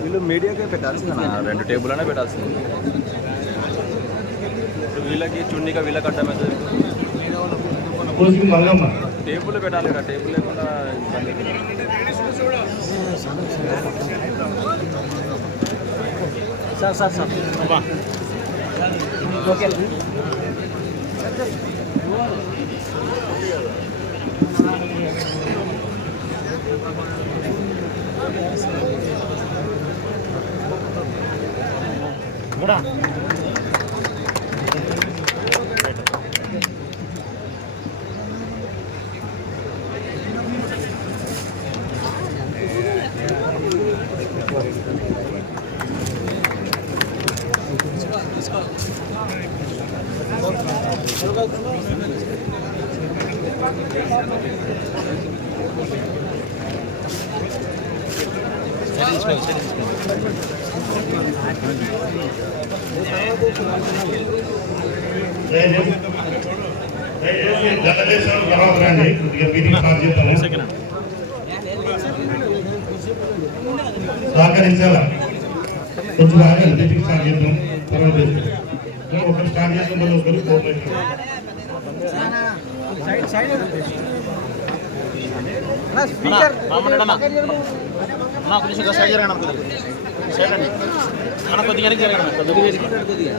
వీళ్ళు మీడియాకే పెట్టాల్సింది రెండు టేబుల్ అనే పెట్టాల్సింది వీళ్ళకి చున్నీగా వీళ్ళకి మల్లమ్మ టేబుల్ పెట్టాలి కదా టేబుల్ లేకుండా. Sir sir sir. ఓకే. కూడా దయచేసి దయచేసి జనరేషన్ తర్వాత రండి కొద్దిగా మీటింగ్ స్టార్ట్ చేద్దాము సహకరించాలా మీటింగ్ స్టార్ట్ చేద్దాం తర్వాత. ఒకరు స్టార్ట్ చేసిన వాళ్ళు ఒకరు సైడ్ స్పీకర్ అన్న కొంచెం సైడ్ జరగండి అన్న కొద్దిగా సైడ్ అండి అన్న కొద్దిగా వెనక్కి జరగండి అన్న, కొద్దిగా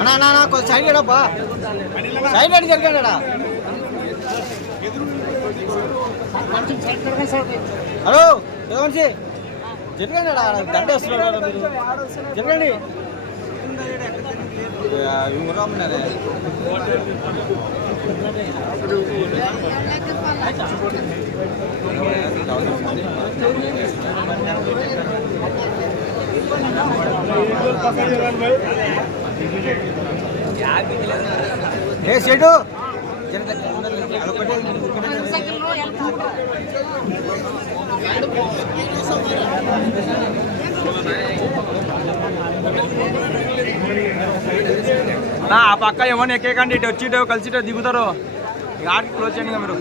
అన్నా అన్నా కొంచెం సైడ్ ఎడబ్బా సైడ్ అడి జరగండి అడా హలో ఏమనిసి జరగండి అడా దండ వస్తున్నాడు మీరు జరగండి ఇవ్వరామన్నారే ఏ సీటు? నా ఆ పక్క ఏమన్నా ఎక్కేకండి ఇటు వచ్చి ఇటు కలిసి దిగుతారు. ఆడికి క్లోజ్ చేయండి మీరు.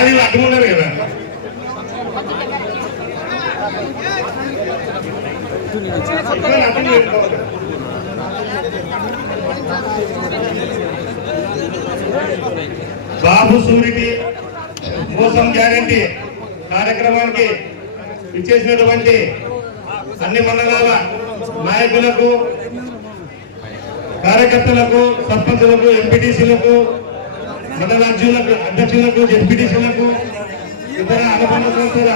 అది వీళ్ళు ఉండాలి కదా. బాబు సూరికి మోసం గ్యారంటీ కార్యక్రమానికి ఇచ్చేసినటువంటి అన్ని మండలాల నాయకులకు కార్యకర్తలకు సర్పంచులకు ఎంపీటీసీలకు మండల అధ్యక్షులకు అధ్యక్షులకు ఎంపీటీసీలకు ఇతర అనుబంధ సంస్థల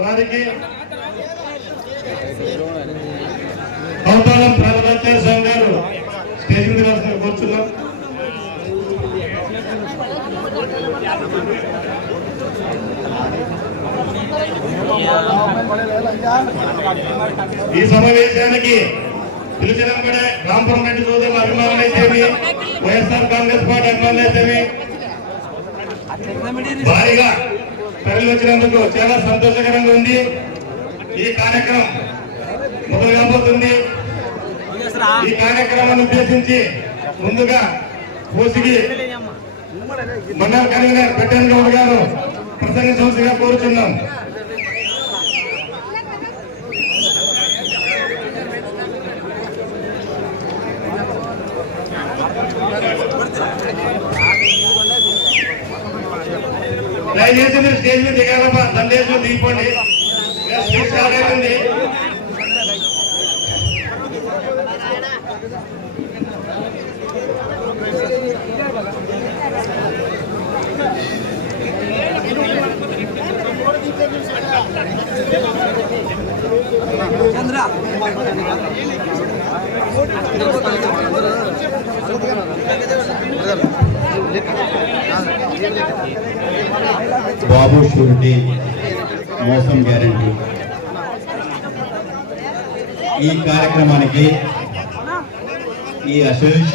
వారికి కౌతాలం ప్రధానాచార్య స్వామి గారు స్టేజ్ మీద రాసిన కూర్చున్నాం. ఈ సమావేశానికి పిలిచినప్పుడే రాంపురం రెడ్డి సోదరుల అభిమానులు అయితేవి వైఎస్ఆర్ కాంగ్రెస్ పార్టీ అభిమానులు అయితేవి భారీగా తరలి వచ్చినందుకు చాలా సంతోషకరంగా ఉంది. ఈ కార్యక్రమం మొదలు కాబోతుంది. ఈ కార్యక్రమాన్ని ఉద్దేశించి ముందుగా పూసిగి మండల కన్వీనర్ పెట్టెన్ గౌడ్ గారు ప్రసంగించవలసిగా కోరుచున్నాం. దయచేసి మీరు స్టేజ్ మీద దిగాలమ్మా. సందేశం దిగిపోండి స్పీచ్ స్టార్ట్ చంద్ర. బాబు షూరిటీ మోసం గ్యారంటీ. ఈ కార్యక్రమానికి ఈ అశేష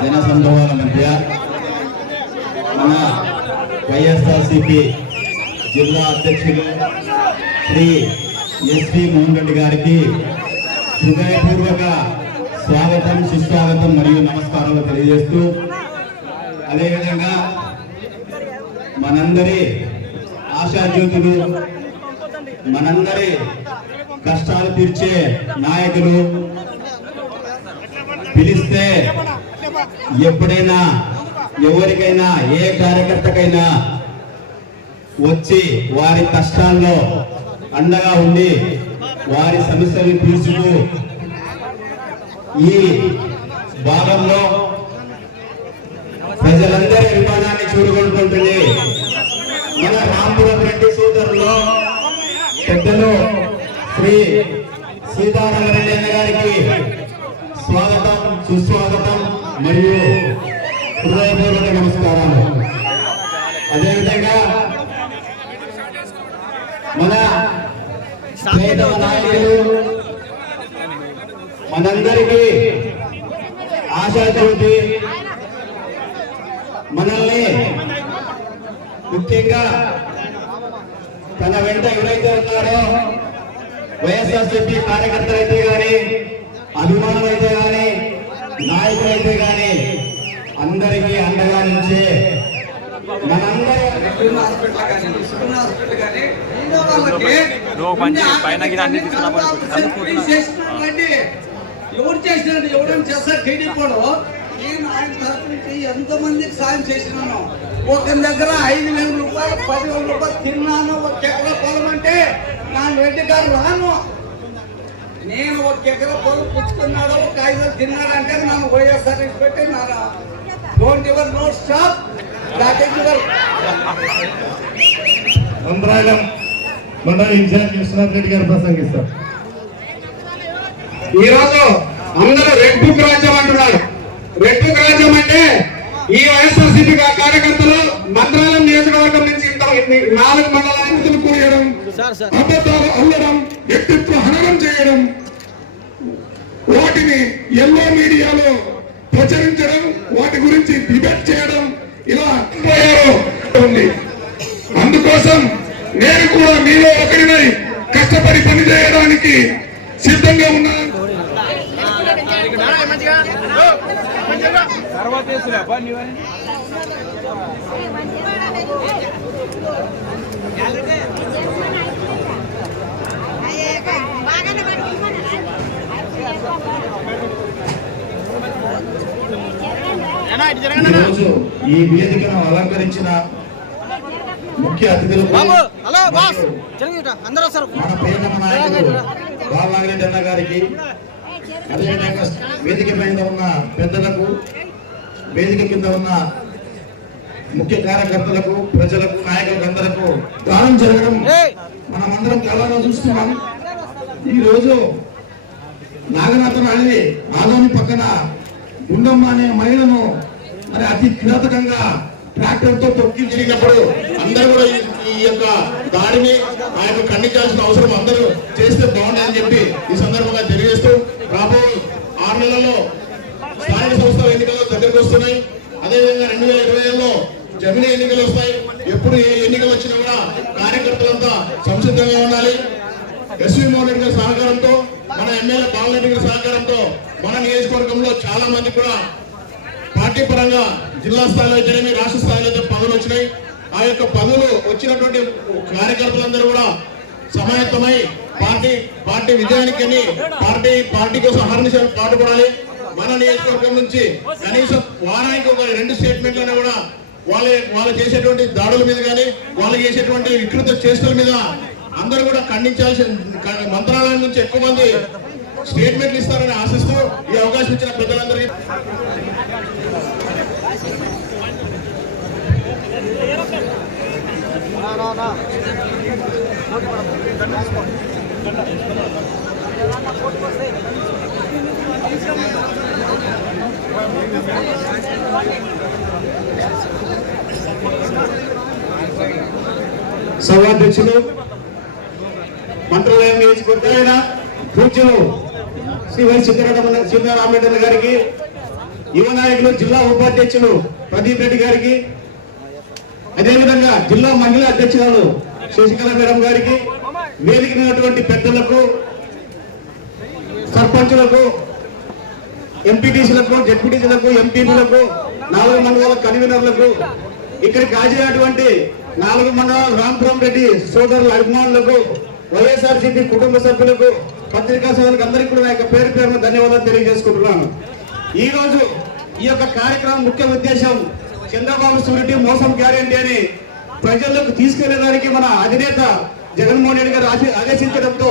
జన సందోహాల మధ్య మన వైఎస్ఆర్సిపి జిల్లా అధ్యక్షులు శ్రీ ఎస్వి మోహన్ రెడ్డి గారికి హృదయపూర్వక స్వాగతం సుస్వాగతం మరియు నమస్కారాలు తెలియజేస్తూ అదేవిధంగా మనందరి ఆశాజ్యోతులు మనందరి కష్టాలు తీర్చే నాయకులు పిలిస్తే ఎప్పుడైనా ఎవరికైనా ఏ కార్యకర్తకైనా వచ్చి వారి కష్టాల్లో అండగా ఉండి వారి సమస్యలను తీర్చుతూ ఈ భాగంలో ప్రజలందరి విమానాన్ని చూడగొడుతుంటుంది. మన రాంపురం రెడ్డి సోదరులు పెద్దలు శ్రీ సీతారామరెడ్డి అన్న గారికి స్వాగతం సుస్వాగతం మరియు హృదయపూర్వక నమస్కారాలు. అదేవిధంగా మన ప్రియతమ నాయకులు మనందరికీ ఆశాజ్యోతి మనల్ని ముఖ్యంగా తన వెంట ఎవరైతే ఉన్నారో వైఎస్ఆర్సీపీ కార్యకర్తలు అయితే గాని అభిమానులు అయితే గాని నాయకులు అయితే గాని అందరికీ అండగా నుంచే ఎవరైనా చేస్తారు? టీడీపీలో నేను ఆయన తరపు నుంచి ఎంతో మందికి సాయం చేసినాను. ఒక దగ్గర ఐదు వేల రూపాయలు పదివేల రూపాయలు తిన్నాను ఒక ఎకరా పొలం అంటే నా రెడ్డి గారు రాను. నేను ఒక ఎకరా పొలం పుచ్చుకున్నాడు ఒక ఐదు వేలు తిన్నాడు అంటే నన్ను వైఎస్ఆర్ పెట్టి నా don't ever no stop Mantralayam మండల ఇన్ఛార్జ్ విశ్వనాథ్ రెడ్డి గారు ప్రసంగిస్తారు. ఈ రోజు అందరూ రెడ్ బుక్ రాజ్యం అంటున్నారు. రెడ్ బుక్ రాజ్యం అంటే ఈ వైఎస్ఆర్సీపీ కార్యకర్తలు మంత్రాలయం నియోజకవర్గం నుంచి ఇంత నాలుగు మండలాలను కూయడం అబద్ధాలు అల్లడం వ్యక్తిత్వ హననం చేయడం వాటిని ఎల్లో మీడియాలో ప్రచురించడం వాటి గురించి డిబేట్ చేయడం ఇలా పోయారు. ఉంది అందుకోసం నేను కూడా మీలో ఒకరినై కష్టపడి పని చేయడానికి సిద్ధంగా ఉన్నాను. తర్వాత ఈరోజు ఈ వేదికను అలంకరించిన ముఖ్య అతిథులకు హలో బాస్. మరియు అందరూ మన ప్రియతమ నాయకుడు బాలనాగిరెడ్డి అన్న గారికి అదేవిధంగా వేదిక పైన ఉన్న పెద్దలకు వేదిక కింద ఉన్న ముఖ్య కార్యకర్తలకు ప్రజలకు నాయకులకు అందరకు దానం జరగడం మనమందరం కళలో చూస్తున్నాం. ఈ రోజు నాగనాథన్ అడవి ఆదోని పక్కన గుండమ్మ అనే మహిళను మరి అతి కిరాతకంగా ట్రాక్టర్తో తొక్కించినప్పుడు అందరూ కూడా ఈ- యొక్క దాడిని ఆ యొక్క ఖండించాల్సిన అవసరం అందరూ చేస్తే బాగుంటుందని చెప్పి ఈ సందర్భంగా తెలియజేస్తూ రాబో ఆరు నెలల్లో స్థానిక సంస్థల ఎన్నికలు దగ్గరకు వస్తున్నాయి. అదేవిధంగా రెండు వేల ఇరవై ఏడులో జమిని ఎన్నికలు వస్తాయి. ఎప్పుడు ఏ ఎన్నికలు వచ్చినా కూడా కార్యకర్తలంతా సంసిద్ధంగా ఉండాలి. ఎస్వి మోహన్ రెడ్డి గారి సహకారంతో మన ఎమ్మెల్యే బాలరెడ్డి గారి సహకారంతో మన నియోజకవర్గంలో చాలా మంది కూడా పార్టీ పరంగా జిల్లా స్థాయిలో అయితేనేమి రాష్ట్ర స్థాయిలో అయితే పదవులు వచ్చినాయి. ఆ యొక్క పదవులు వచ్చినటువంటి కార్యకర్తలందరూ కూడా సమాయత్తమై పార్టీ పార్టీ విజయానికి పార్టీ పార్టీ కోసం హర్నిశలు పాటుపడాలి. మన నియోజకవర్గం నుంచి కనీసం వారానికి ఒక రెండు స్టేట్మెంట్లను కూడా వాళ్ళ వాళ్ళు చేసేటువంటి దాడుల మీద కానీ వాళ్ళు చేసేటువంటి వికృత చేష్టల మీద అందరూ కూడా ఖండించాల్సిన మంత్రాలయం నుంచి ఎక్కువ మంది స్టేట్మెంట్లు ఇస్తారని ఆశిస్తూ ఈ అవకాశం ఇచ్చిన పెద్దలందరికీ. సభాధ్యక్షులు మంత్రాలయం నియోజకవర్గమైన పూజ్యులు శ్రీ వై సిద్ధరామ సీతారామరెడ్డి గారికి యువ నాయకులు జిల్లా ఉపాధ్యక్షులు ప్రదీప్ రెడ్డి గారికి అదేవిధంగా జిల్లా మహిళా అధ్యక్షురాలు శశికళ మేడం గారికి వేదిక పెద్దలకు సర్పంచులకు ఎంపీటీసీలకు జడ్పీటీసీలకు ఎంపీపీలకు నాలుగు మండలాల కన్వీనర్లకు ఇక్కడికి హాజరైనటువంటి నాలుగు మండలాల రామపురం రెడ్డి సోదరుల అభిమానులకు వైఎస్ఆర్సీపీ కుటుంబ సభ్యులకు పత్రికా సభ్యులకు అందరికీ కూడా నా యొక్క పేరు పేరున ధన్యవాదాలు తెలియజేసుకుంటున్నాను. ఈ రోజు ఈ యొక్క కార్యక్రమం ముఖ్య ఉద్దేశం చంద్రబాబు సూరిటీ మోసం గ్యారెంటీ అని ప్రజలకు తీసుకెళ్ళేదానికి మన అధినేత జగన్మోహన్ రెడ్డి గారు ఆశ- ఆదేశించడంతో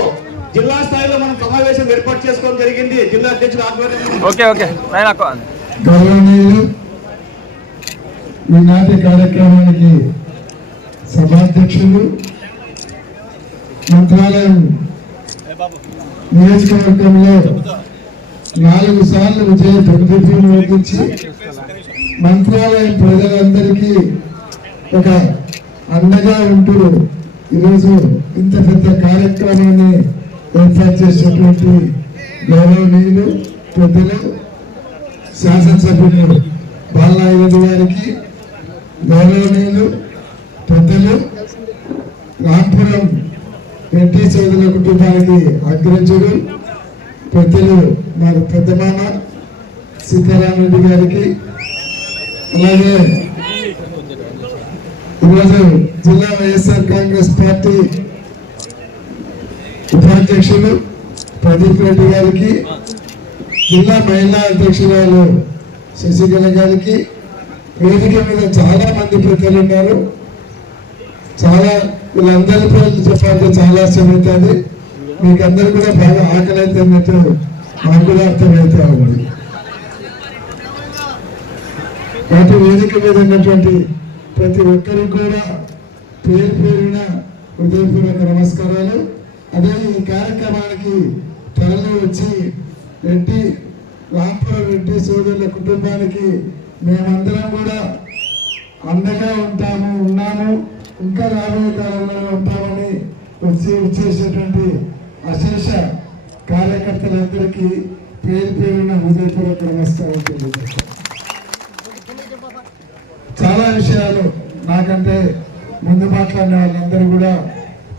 జిల్లా స్థాయిలో మనం సమావేశం ఏర్పాటు చేసుకోవడం జరిగింది. జిల్లా అధ్యక్షుడు ఆధ్వర్యంలో. Okay okay. నాయన గౌరవనీయులు ఈనాటి కార్యక్రమానికి సభాధ్యక్షులు మంత్రాలయం నియోజకవర్గంలో నాలుగు సార్లు విజయ వహించి మంత్రాలయం ప్రజలందరికీ ఒక అండగా ఉంటూ ఈరోజు ఇంత పెద్ద కార్యక్రమాన్ని ఏర్పాటు చేసినటువంటి గౌరవనీయులు పెద్దలు శాసనసభ్యులు బాలనాయుడు గారికి గౌరవనీయులు పెద్దలు రాంపురం రెడ్డి సోదరుల కుటుంబానికి అగ్రజుడు పెద్దలు మాకు పెద్ద మామ సీతారామరెడ్డి గారికి అలాగే ఈరోజు జిల్లా వైఎస్ఆర్ కాంగ్రెస్ పార్టీ ఉపాధ్యక్షులు ప్రదీప్ రెడ్డి గారికి జిల్లా మహిళా అధ్యక్షురాలు శశికళ గారికి వేదిక మీద చాలా మంది పెద్దలు ఉన్నారు. చాలా వీళ్ళందరి పేర్లు చెప్పాలంటే చాలా సమవుతుంది మీకు అందరు కూడా బాగా ఆకలి అవుతున్నట్టు మాకు కూడా అర్థమవుతా ఉంది వాటి వేదిక మీద ఉన్నటువంటి ప్రతి ఒక్కరికి కూడా పేరు పేరున హృదయపూర్వక నమస్కారాలు. అదే ఈ కార్యక్రమానికి తరలి వచ్చి రెడ్డి రాంపురం రెడ్డి సోదరుల కుటుంబానికి మేమందరం కూడా అండగా ఉంటాము ఉన్నాము ఇంకా రాబోయే కాలంలో ఉంటామని వచ్చి వచ్చేసేటువంటి అశేష కార్యకర్తలందరికీ పేరు పేరున హృదయపూర్వక నమస్కారం తెలియజేస్తాను. చాలా విషయాలు నాకంటే ముందు మాట్లాడిన వాళ్ళందరూ కూడా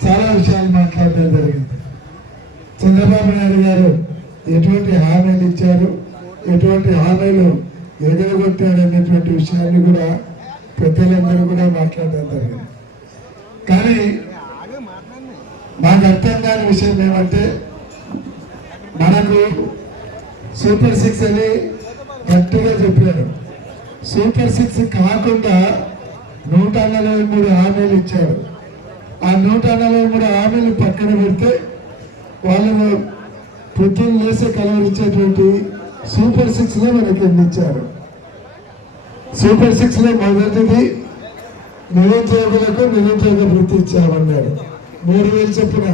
చాలా విషయాలు మాట్లాడడం జరిగింది. చంద్రబాబు నాయుడు గారు ఎటువంటి హామీలు ఇచ్చారు? ఎటువంటి హామీలు ఎగరగొట్టాడు అనేటువంటి విషయాన్ని కూడా పెద్దలందరూ కూడా మాట్లాడడం జరిగింది. కానీ నాకు అర్థం కాని విషయం ఏమంటే మనకు సూపర్ సిక్స్ అని గట్టిగా చెప్పారు. సూపర్ సిక్స్ కాకుండా నూట నలభై మూడు హామీలు ఇచ్చారు. ఆ నూట నలభై మూడు హామీలు పక్కన పెడితే వాళ్ళు పొద్దున్న లేసి కలవరించేటువంటి సూపర్ సిక్స్లో మనకి ఇచ్చారు సూపర్ సిక్స్లో మొదటిది నిరుద్యోగులకు నిరుద్యోగ వృత్తి ఇచ్చామన్నారు మూడు వేలు చొప్పున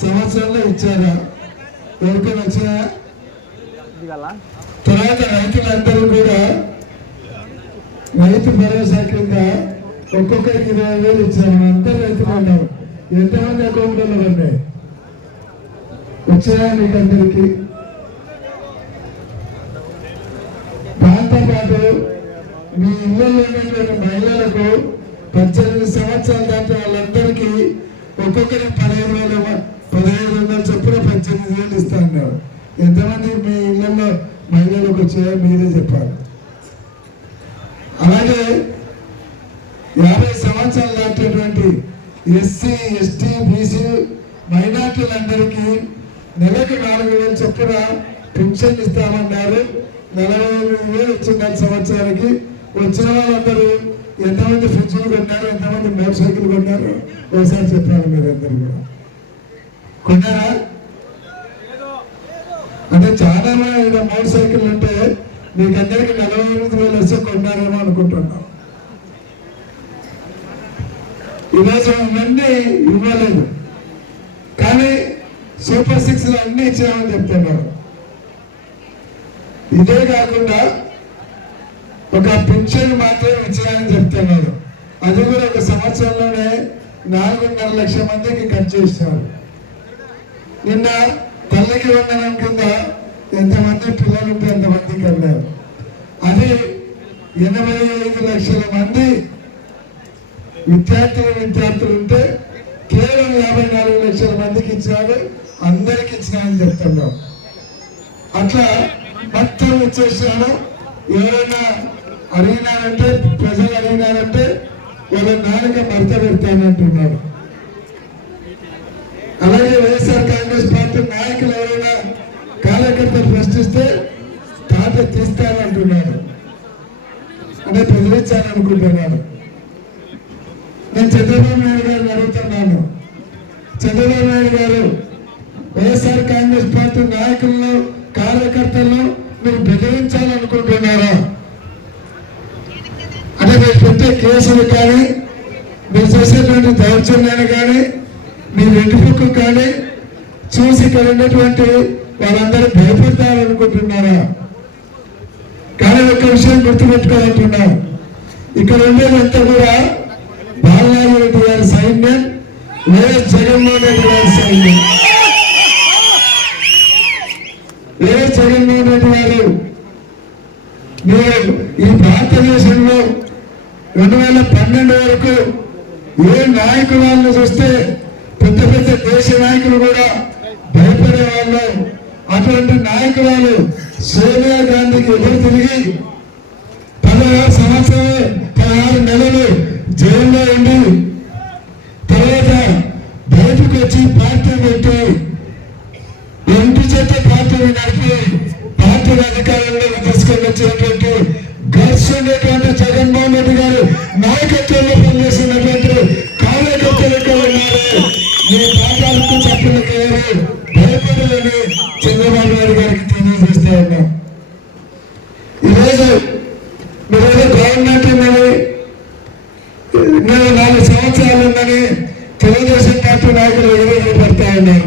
సంవత్సరంలో ఇచ్చారా? ఎవరికైనా వచ్చాయా? తర్వాత రైతులందరూ కూడా రైతు భరోసా కింద ఒక్కొక్కరికి ఇరవై వేలు ఇచ్చాము అందరు రైతులు ఉన్నారు. ఎంతమంది అకౌంట్లో ఉన్నాయి వచ్చాయా మీకు దాంతో పాటు మీ ఇళ్ళలో ఉన్నటువంటి మహిళలకు పద్దెనిమిది సంవత్సరాల దాటి వాళ్ళందరికీ ఒక్కొక్కరికి పదిహేను వేల పదిహేను వందల చొప్పున పద్దెనిమిది వేలు ఇస్తా ఉన్నారు ఎంతమంది మీ ఇళ్ళల్లో మహిళలకు వచ్చాయో మీరే చెప్పాలి. అలాగే యాభై సంవత్సరాలు దాటేటువంటి ఎస్సీ ఎస్టీ బీసీ మైనార్టీలందరికీ నెలకు నాలుగు వేలు చొప్పున పెన్షన్ ఇస్తామన్నారు. నలభై ఎనిమిది వేలు వచ్చింది సంవత్సరానికి. వచ్చిన వాళ్ళందరూ ఎంతమంది ఫ్రిడ్జ్లు కొన్నారు ఎంతమంది మోటార్ సైకిల్ కొన్నారు? ఒకసారి చెప్పాలి మీరందరూ కూడా. కొన్నారా? అంటే చాలా మంది మోటార్ సైకిల్ ఉంటే మీకందరికి నలభై ఎనిమిది వేలు వస్తే కొన్నారేమో అనుకుంటున్నాం. ఈరోజు ఇవన్నీ ఇవ్వలేదు. కానీ సూపర్ సిక్స్ అన్ని ఇచ్చామని చెప్తున్నారు. ఇదే కాకుండా ఒక పెన్షన్ మాత్రం ఇచ్చామని చెప్తున్నారు. అది కూడా ఒక సంవత్సరంలోనే నాలుగున్నర లక్షల మందికి ఖర్చు చేసినారు నిన్న తల్లికి వందనం కింద ఎంతమంది పిల్లలు ఉంటే ఎంతమందికి వెళ్ళారు అది ఎనభై ఐదు లక్షల మంది విద్యార్థులు విద్యార్థులు ఉంటే కేవలం యాభై నాలుగు లక్షల మందికి ఇచ్చినారు అందరికి ఇచ్చినారని చెప్తున్నాం. అట్లా మొత్తం ఇచ్చేసినాను ఎవరైనా అడిగినారంటే ప్రజలు అడిగినారంటే వాళ్ళ నాన్నక భర్త పెడతానంటున్నాడు అలాగే వైఎస్ఆర్ కాంగ్రెస్ పార్టీ నాయకులు ఎవరైనా కార్యకర్తలు ప్రశ్నిస్తే తాట తీస్తానంటున్నాను అంటే బెదిరించాలనుకుంటున్నాడు నేను చంద్రబాబు నాయుడు గారిని అడుగుతున్నాను. చంద్రబాబు నాయుడు గారు వైఎస్ఆర్ కాంగ్రెస్ పార్టీ నాయకులను కార్యకర్తలను మీరు బెదిరించాలనుకుంటున్నారా? అంటే మీరు పెట్టే కేసులు కానీ మీరు చేసేటువంటి దౌర్జన్యాలు కానీ మీ వెంటుకు కానీ చూసి ఇక్కడ ఉన్నటువంటి వాళ్ళందరూ భయపడతారనుకుంటున్నారా? కానీ ఒక విషయం గుర్తుపెట్టుకోవాలంటున్నాం ఇక్కడ ఉండేదంతా కూడా బాలనాథ రెడ్డి గారి సైన్యం వైఎస్ జగన్మోహన్ రెడ్డి గారి సైన్యం. వైఎస్ జగన్మోహన్ రెడ్డి గారు మీరు ఈ భారతదేశంలో రెండు వేల పన్నెండు వరకు ఏ నాయకురాలను చూస్తే పెద్ద పెద్ద దేశ నాయకులు కూడా భయపడే వాళ్ళు అటువంటి నాయకురాలు సోనియా గాంధీకి ఎదురు తిరిగి పదహారు సంవత్సరాలు పదహారు నెలలు జైల్లో ఉండి తర్వాత బయటకు వచ్చి పార్టీ పెట్టి ఇంటి చేత పార్టీని నడిపి పార్టీ అధికారంలోకి తీసుకొని వచ్చినటువంటి గర్స్ ఉండేటువంటి జగన్మోహన్ రెడ్డి గారు నాయకత్వంలో పనిచేస్తున్నటువంటి కార్యకర్తలు ఇక్కడ ఉన్నారు మీ పాఠాలకు చెప్పినకి ఎవరు భయపడలేని చంద్రబాబు నాయుడు గారికి తెలియజేస్తే ఉన్నాం ఈరోజు మీరు గవర్నమెంట్ ఉందని నేను నాలుగు సంవత్సరాలు ఉందని తెలుగుదేశం పార్టీ నాయకులు ఎదురు పడతా ఉన్నారు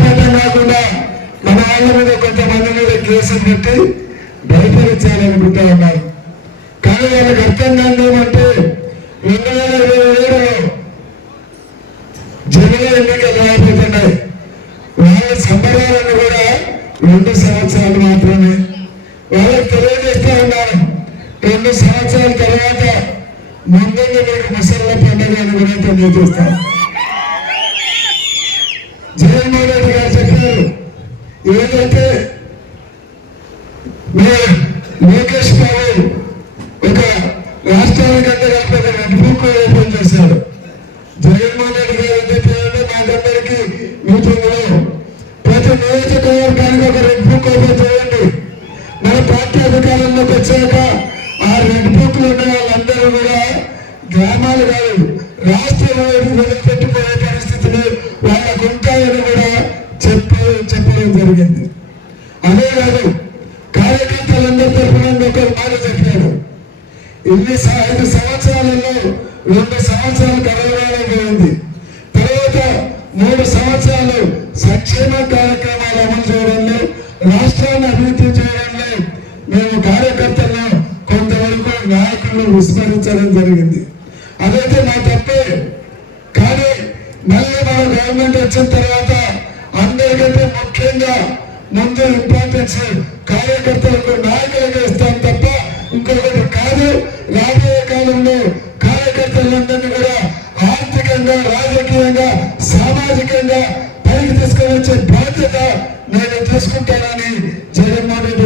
పట్టం కాకుండా మన వాళ్ళ మీద కొంతమంది మీద కేసులు పెట్టి భయపరించాలనుకుంటా ఉన్నారు కానీ వాళ్ళకి అర్థం కాదు ఏమంటే రెండు వేల ఇరవై ఏడులో జగన్ ఎన్నికలు రాబోతున్నాయి వాళ్ళ సంబరాలను కూడా రెండు సంవత్సరాలు మాత్రమే వాళ్ళకి తెలియజేస్తా ఉన్నారు రెండు సంవత్సరాల తర్వాత ముందుంది నేను ముసళ్ళ పండుగ అని కూడా తెలియజేస్తాం జగన్మోహన్ రెడ్డి గారు చెప్పారు ఏదైతే మీ లోకేష్ బాబు ఒక రాష్ట్రానికి అంతా కలిపి ఒక రెడ్ బుక్ ఓపెన్ చేశారు జగన్మోహన్ రెడ్డి గారు ఏం చెప్పారంటే మాకందరికి మీటింగ్లో ప్రతి నియోజకవర్గానికి ఒక రెడ్ బుక్ ఓపెన్ చేయండి మన పార్టీ అధికారంలోకి వచ్చాక ఆ రెడ్ బుక్లో ఉన్న వాళ్ళందరూ కూడా గ్రామాలు కాదు రాష్ట్రంలో వదిలిపెట్టుకునే పరిస్థితులు వాళ్ళకు ఉంటాయని కూడా చెప్పి చెప్పడం జరిగింది. అదే కాదు కార్యకర్తలందరి తరఫున ఒక మాట చెప్పాడు ఇన్ని ఐదు సంవత్సరాలలో రెండు సంవత్సరాలు కరోనాలో ఉంది. తర్వాత మూడు సంవత్సరాలు సంక్షేమ కార్యక్రమాలు అమలు చేయడంలో రాష్ట్రాన్ని అభివృద్ధి చేయడంలో మేము కార్యకర్తలను కొంతవరకు నాయకులను విస్మరించడం జరిగింది. అదైతే నా తప్పే కానీ మళ్ళీ మన గవర్నమెంట్ వచ్చిన తర్వాత అందరికంటే ముఖ్యంగా ముందు ఇంపార్టెన్స్ కార్యకర్తలకు నాయకులకు ఇస్తాం తప్ప ఇంకొకటి కాదు. రాబోయే కాలంలో కార్యకర్తలందరినీ కూడా ఆర్థికంగా రాజకీయంగా సామాజికంగా పైకి తీసుకొని వచ్చే బాధ్యత నేను తీసుకుంటానని జగన్మోహన్ రెడ్డి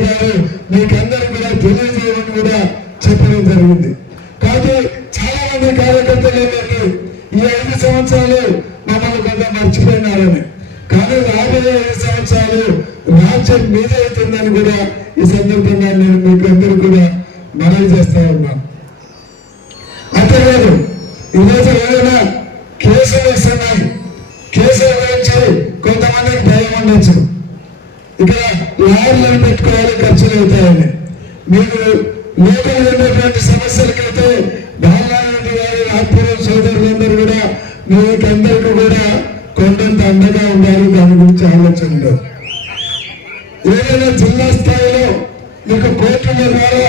కూడా ఈ సందర్భంగా నేను మీకు అందరూ కూడా మనవి చేస్తా ఉన్నాను అంతేకాదు ఈరోజు ఏదైనా కేసులు వస్తున్నాయి. కేసుల గురించి కొంతమందికి భయం ఉండొచ్చు. ఇక్కడ లాయర్లను పెట్టుకోవాలి ఖర్చులు అవుతాయని. మీరు లోకల్ ఉన్నటువంటి సమస్యలకైతే బాలనారాయణ గారు నాగపురం సోదరులందరూ కూడా మీకు అందరికీ కూడా కొండంత అండగా ఉండాలి దాని గురించి ఆలోచన లేదు ఏదైనా జిల్లా స్థాయిలో మీకు కోర్టుల ద్వారా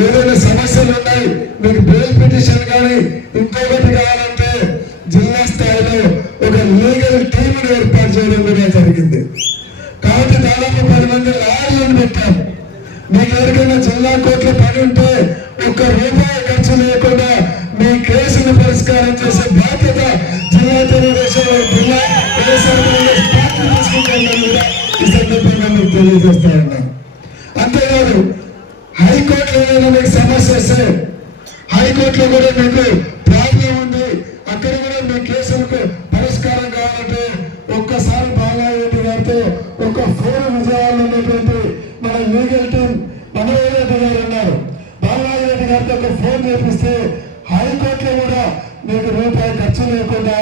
ఏదైనా సమస్యలు ఉన్నాయి మీకు బెయిల్ పిటిషన్ కానీ ఇంకొకటి కావాలంటే జిల్లా స్థాయిలో ఒక లీగల్ టీంని ఏర్పాటు చేయడం కూడా జరిగింది. కాబట్టి దాదాపు పది మంది లాయర్లను పెట్టాం. మీకు ఎవరికైనా జిల్లా కోర్టులో హైకోర్టులో కూడా మీకు ప్రాబ్లం ఉంది. అక్కడ కూడా మీ కేసులకు పరిష్కారం కావాలంటే ఒక్కసారి బాలారెడ్డి గారితో ఒక ఫోన్ విజయవాడలో ఉన్నటువంటి మన లీగల్ టీం మనోహర్ గారు ఉన్నారు. బాలారెడ్డి గారితో ఒక ఫోన్ చేపిస్తే హైకోర్టులో కూడా మీకు రూపాయి ఖర్చు లేకుండా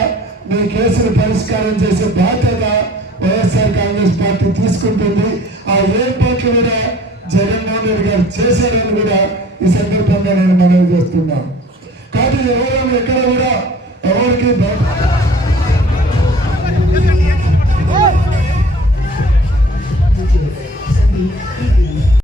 మీ కేసులు పరిష్కారం చేసే బాధ్యత వైఎస్ఆర్ కాంగ్రెస్ పార్టీ తీసుకుంటుంది. ఆ ఏర్పాట్లు కూడా జగన్మోహన్ రెడ్డి గారు చేశారని కూడా ఈ సందర్భంగా నేను మనవి చేస్తున్నాను కాబట్టి ఎవరైనా ఎక్కడ కూడా ఎవరికి